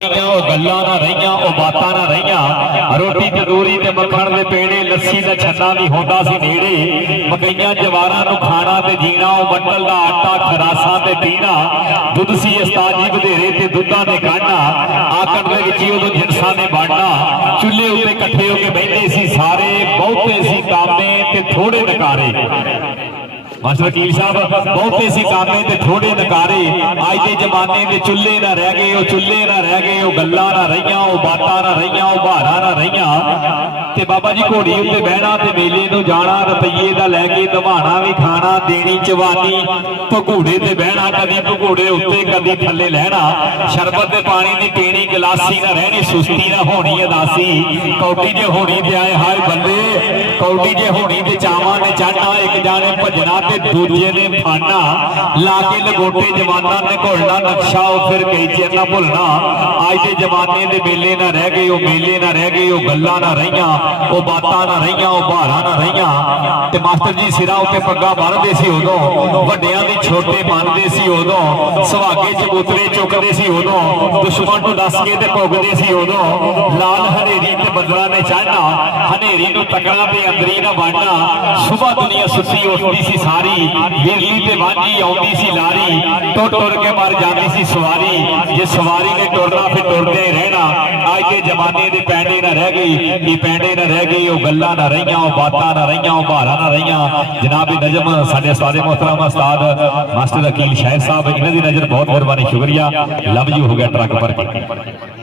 गल्लां ना रहियां ओ बातां ना रहियां। रोटी तंदूरी ते मक्खण दे पेड़े लस्सी दा छन्ना भी होंदा सी नेड़े। मकईयां जवारां नूं खाना ते जीना ओ बट्टल दा आटा खरासां ते पीना। दुध सी उस्ताद जी बधेरे ते दुद्धां दे काढ़ना। आकड़ दे विच उदों जिनसां ने बाड़ना। चुल्हे उत्ते इकट्ठे हो के बहिंदे सी सारे। बहुते सी कामे ते थोड़े नकारे। मास्टर वकील साहब बहुते सी कामे ते थोड़े नकारे। अज के जमाने में चुल्हे ना रह गए, वो चुल्हे ना रह गए, वो गल्लां ना रहियां, वो बातां ना रहियां, वो बहारां ना रहियां। ते बाबा जी घोड़ी उत्ते बहना ते मेले नूं जाना, रुपये दा लैके दवाना भी खाना, देनी चवानी, भगूड़े ते बहना, कदी भगूड़े उत्ते कदी थल्ले लहना। शरबत ते पानी दी पीनी, गिलासी ना रहनी, सुस्ती ना होनी अदासी। कौडी जे होनी ते आए हाय बंदे, कौडी जे होनी ते चावां ने चढ़ना। एक जाने भजना दूजे ने फाना, लाके लगोटे जमाना ने घोलना नक्शा, फिर कई चेर ना भुलना। अज के जमाने के मेले ना रह गए, वो मेले ना रह गए, वो गल्लां ना रहियां, वो बातां ना रहियां, वो बहारां ना रहियां। ते मास्टर जी सिरां उत्ते पग्गां बन्नदे सी उदों, वड्डियां दी छोटे मनदे सी उदों, सुहागे चबूतरे चुकदे सी उदों, दुश्मन नूं दस के ते भुगदे सी उदों। लाल हनेरी ते बदला ने चढ़ना, हनेरी नूं तकना ते अंदरी ना वड़ना। सुबह दुनिया सुती उठदी सी सारी, बिरली ते वांझी आउंदी सी लारी, टुर टुर के मर जाती सी सवारी। जे सवारी ने टुरना फिर टुरदे रहना। अज के जमाने दे पैंडे ना रह गई, ये पैंडे ना रह गई, वो गल्लां ना रहियां, वो बातां ना रहियां, वो बहारां ना रहियां। जनाब नजम साडे सारे मोहतरम उस्ताद मास्टर वकील शाहिद साहब, इन्हां दी नजर बहुत मेहरबानी, शुक्रिया। लव यू हो गया ट्रक भर के।